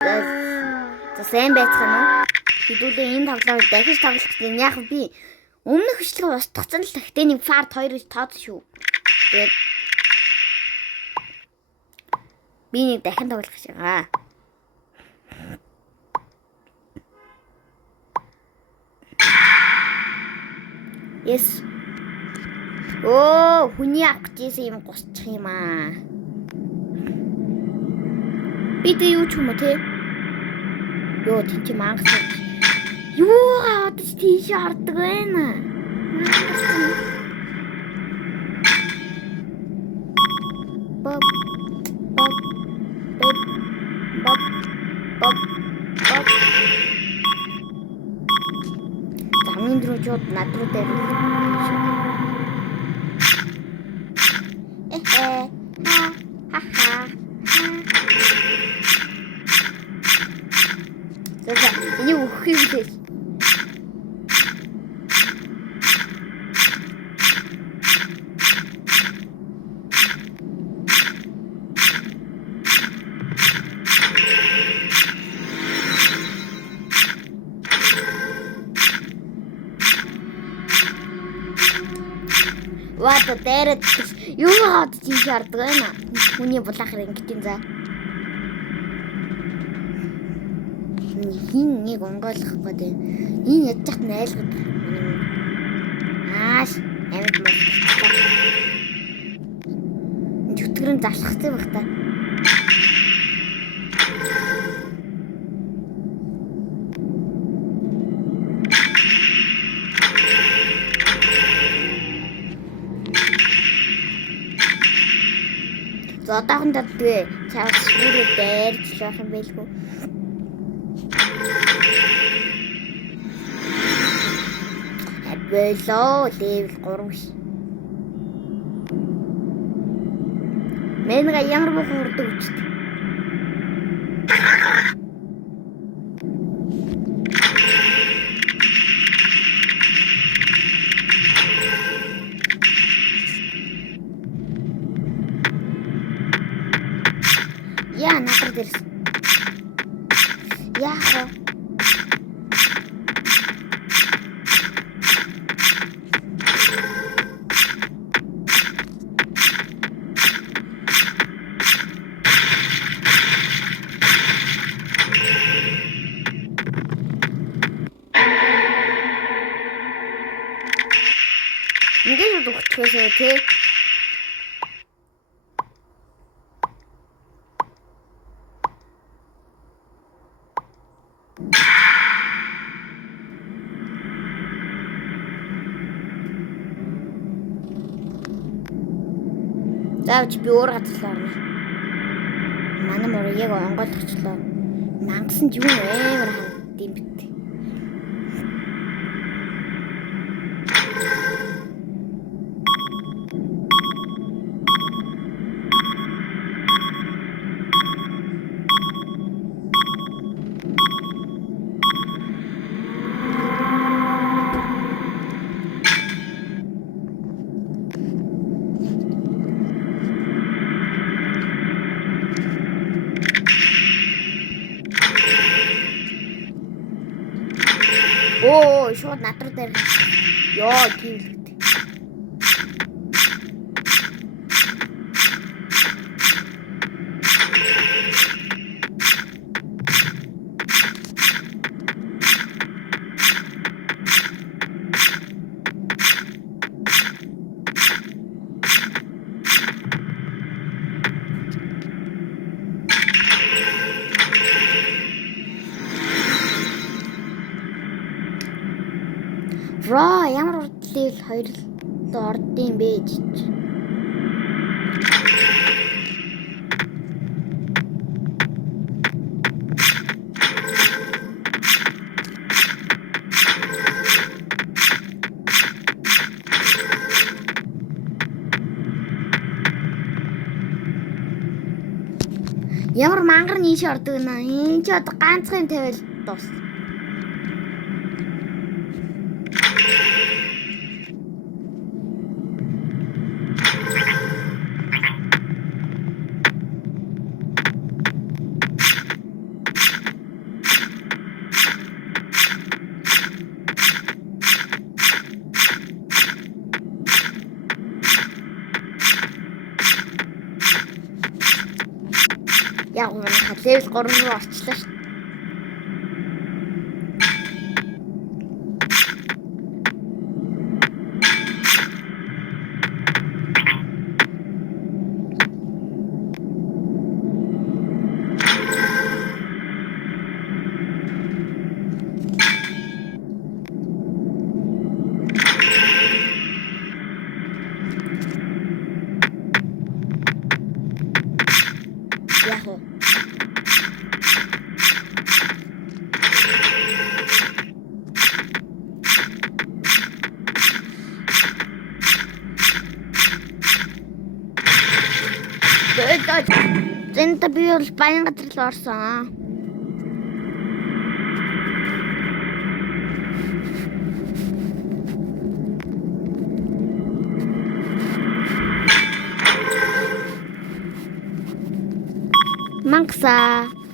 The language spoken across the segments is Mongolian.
За сайн байцгаана уу? Хэдүүлээ энэ тоглоомыг дахиж тоглох гэсэн. Яг би өмнөх бичлэгээ устгацсан л гэхдээ нэг фарт 2 гэж тооцсон шүү. Тэгээд би нэг дахин тоглох гэж байгаа. Yes. Оо, хүний авах гэсэн юм гусчих юм аа. Би тэ юу ч юм уу те? Йоо, тийч мангас. Юу гадаж тийш ордог байна. Боб боб боб боб боб боб. Замын руу над руу дээр. Ini ухи үлээл. Вата дээрэд юу хаад чи шаарддаг байна. Хүний булаахаар ингэдэг за. Хин нэг онгойлох гэдэг. Энэ ядж хат найлгад. Ааш амьд мөн. Зүтгэрэн залхахтай байх та. За одоохондоо тэгээ чаас бүрээ дайрч жоох юм байлгүй. Болоо левел 3 ш. Мэнга ямар бүх урдаг үчтэй. Яа натар дэрс. Яахаа ингээд өгчихөөсөө тий. Заавч би өөр газар орно. Манай мөр яг онгойлгочлоо. Мангасан ч юу амар хандд юм бит. Оо, шууд надруу дээр. Йоо, тийм л. Бро, ямар урд левел 2 л ордсон бэ гэж. Ямар мангар нийш ордог наа. Энд ч одоо ганцхан тавиал дуус. Яг манайха level 3 руу орчлоо шүү. Яг уу. Зэнтэ би бол баян газар руу орсон. Мангаса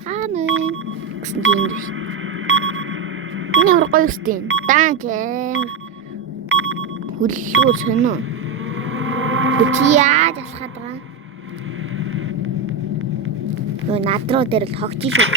хааны гэсэн тийм биш. Энэ ямар гоё үстэй. Даанчээ. Хүллүү соноо. Чи яаж алхаад байгаа? Нөө над руу дээр л хогч шүү.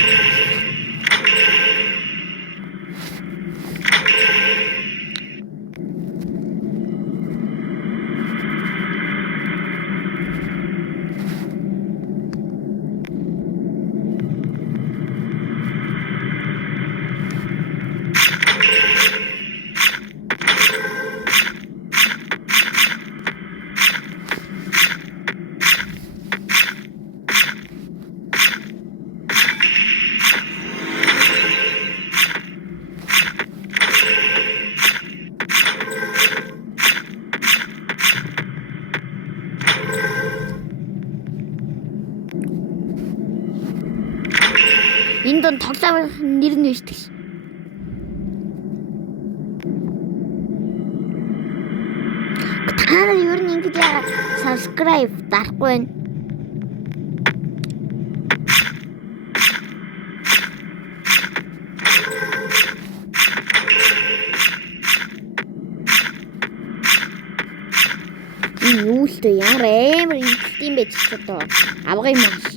Энэ донд тоглоом нэр нь биш гэж. Та нар ер нь ингэж яагаад subscribe дарахгүй байна? Юу л дээ ямар амар юм бэ ч одоо авах юм уу?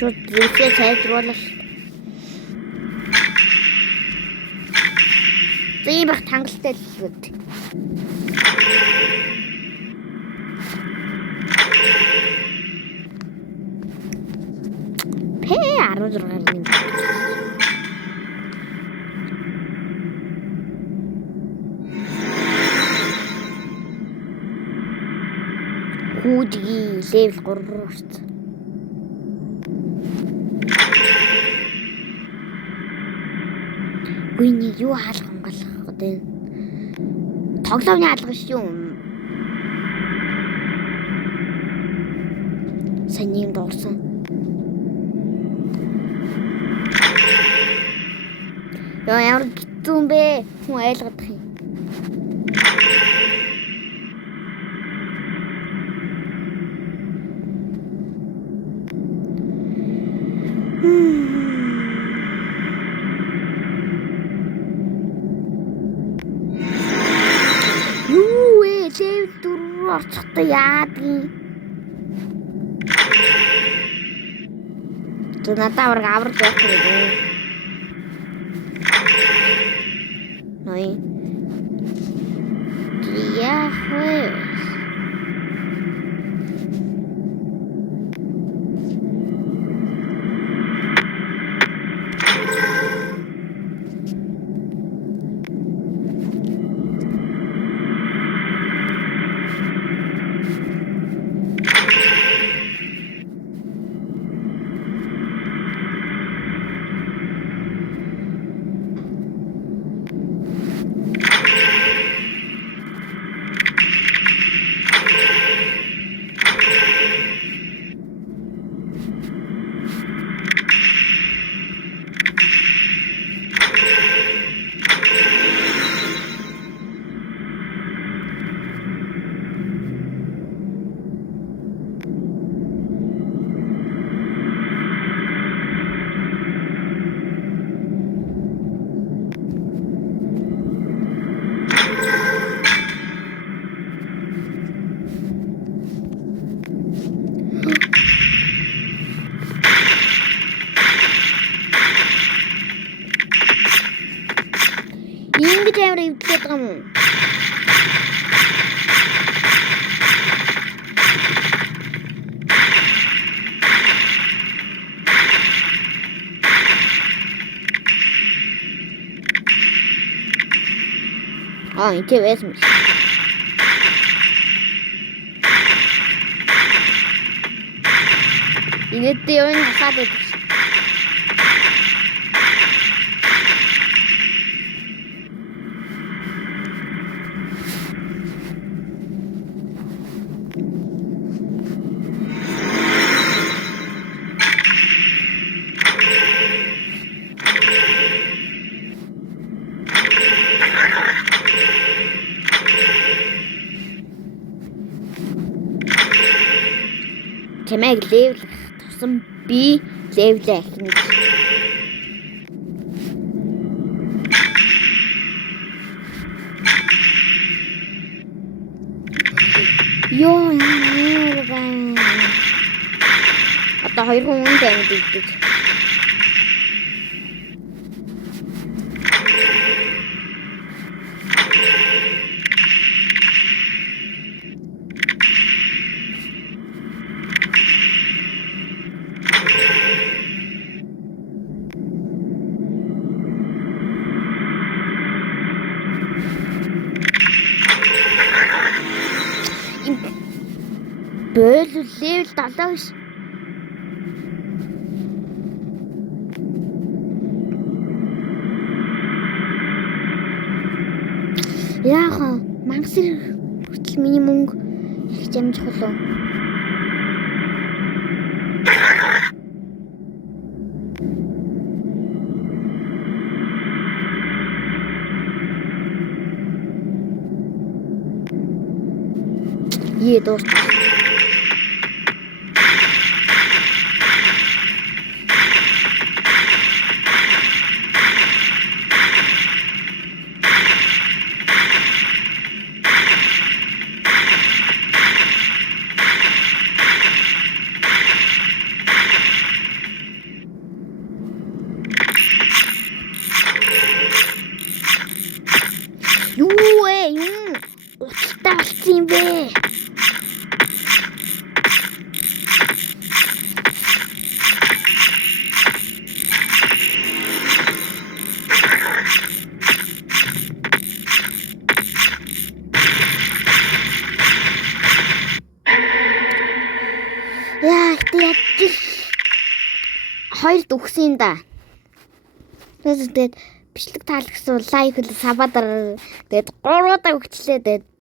Шууд зэвсээ сайжруулах. Зэвэх тангалттай л гээд. Пэ 16 нэг. Хүүдги level 3 руу орсон. Гүйний юу хаалга хонголох гэдэг. Тоглоомны хаалга шүү. Сайн юм дуурсан. Яа ямар гитүүн бэ? Хүн айлгадах юм. Орцтой яадгийн. Тэ надад авраг байх гэдэг. Ной. Яах вэ? байгаа юм уу? Интэй байсан биш. Инээдээ юу нэг хасаад байдаг. Чамайг левел тусан би левлээ ахин. Ёо яа. Одоо 2 хүн таймд игдэж. Бэл левел 79. Яахан мангас хүртэл миний мөнгө их амжих болов. Дуусна. Утастай болсон юм бэ? Хоёрд өгсөн да. Тэгээд бичлэг таалагсан лайк хэл сабадар тэгээд 3 удаа өгчлээ. Тэгээд